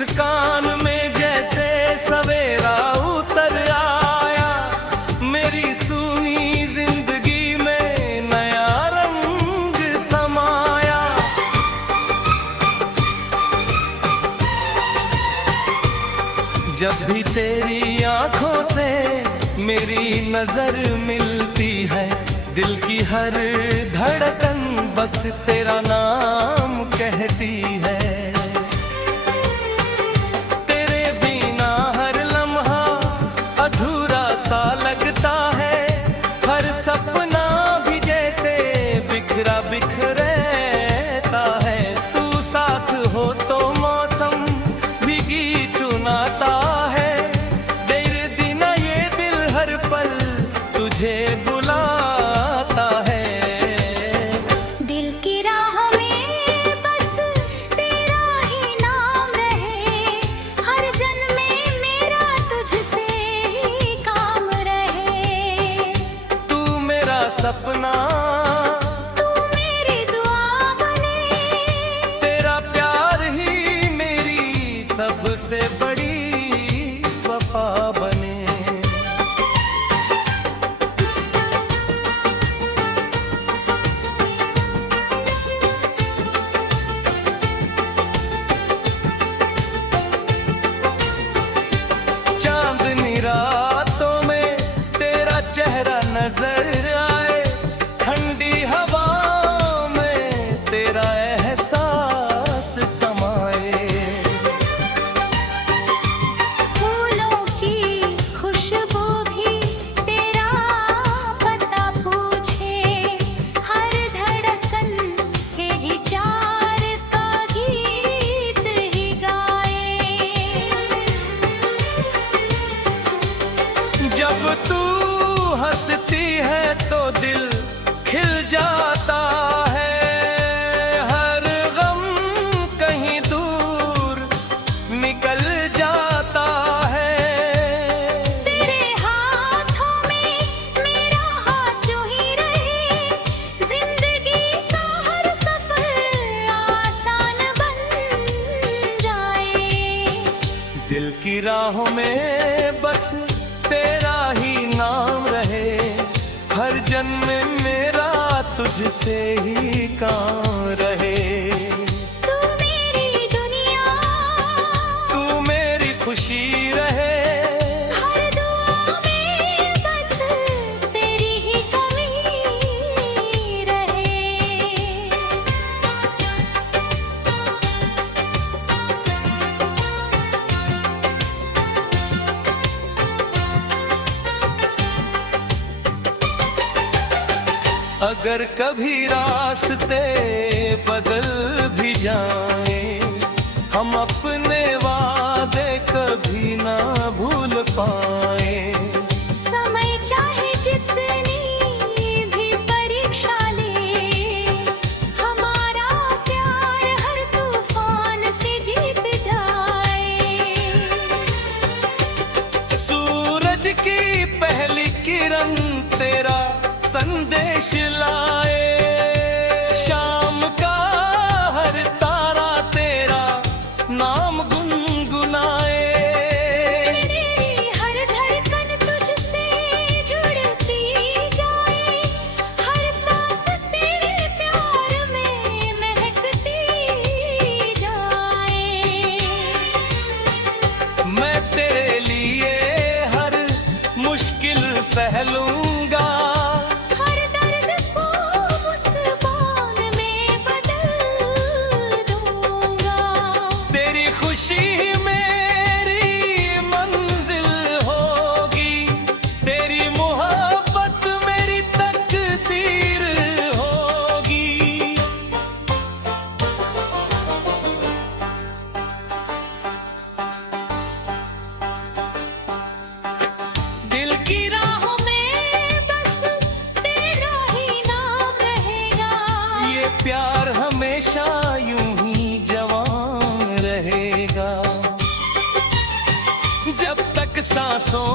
मुस्कान में जैसे सवेरा उतर आया, मेरी सूनी जिंदगी में नया रंग समाया। जब भी तेरी आंखों से मेरी नजर मिलती है, दिल की हर धड़कन बस तेरा नाम कहती है। तेरे बिना हर लम्हा अधूरा सा लगता है, हर सपना भी जैसे बिखरा बिखरता है। तू साथ हो तो मौसम भीगी चुनाता है, तेरे दिन ये दिल हर पल तुझे बुलाता है। दिल की राहों में बस तेरा ही नाम रहे, हर जन्म में मेरा तुझसे ही काम रहे। तू मेरा सपना, तू मेरी दुआ बने, तेरा प्यार ही मेरी सबसे बड़ी वफा बने। चांदनी रातों में तेरा चेहरा नजर आए, ठंडी हवाओं में तेरा एहसास समाए। फूलों की खुशबू भी तेरा पता पूछे, हर धड़कन के विचार का गीत ही गाए। जब तू हंसती है तो दिल खिल जाता है, हर गम कहीं दूर निकल जाता है। तेरे हाथों में मेरा हाथ जो ही रहे, जिंदगी का हर सफर आसान बन जाए। दिल की राहों में बस तेरा ही नाम रहे, हर जन्म में मेरा तुझसे ही काम रहे। तू मेरी दुनिया, तू मेरी खुशी रहे, हर दुआ में बस तेरी ही कमी रहे। अगर कभी रास्ते बदल भी जाएं, हम अपने वादे कभी ना भूल पाए। समय चाहे जितनी भी परीक्षा ले, हमारा प्यार हर तूफान से जीत जाए। सूरज की पहली किरण तेरा संदेश लाए, शाम का हर तारा तेरा नाम गुनगुनाए। मेरी हर धड़कन तुझसे जुड़ती जाए, हर सांस तेरे प्यार में महकती जाए। मैं तेरे लिए हर मुश्किल सह लूंगा, हर दर्द को मुस्कान में बदल दूंगा। तेरी खुशी मेरी मंजिल होगी, तेरी मोहब्बत मेरी तकदीर होगी। दिल की राहों में बस तेरा ही नाम रहेगा, ये प्यार हमेशा यूं ही जवान रहेगा। जब तक सांसों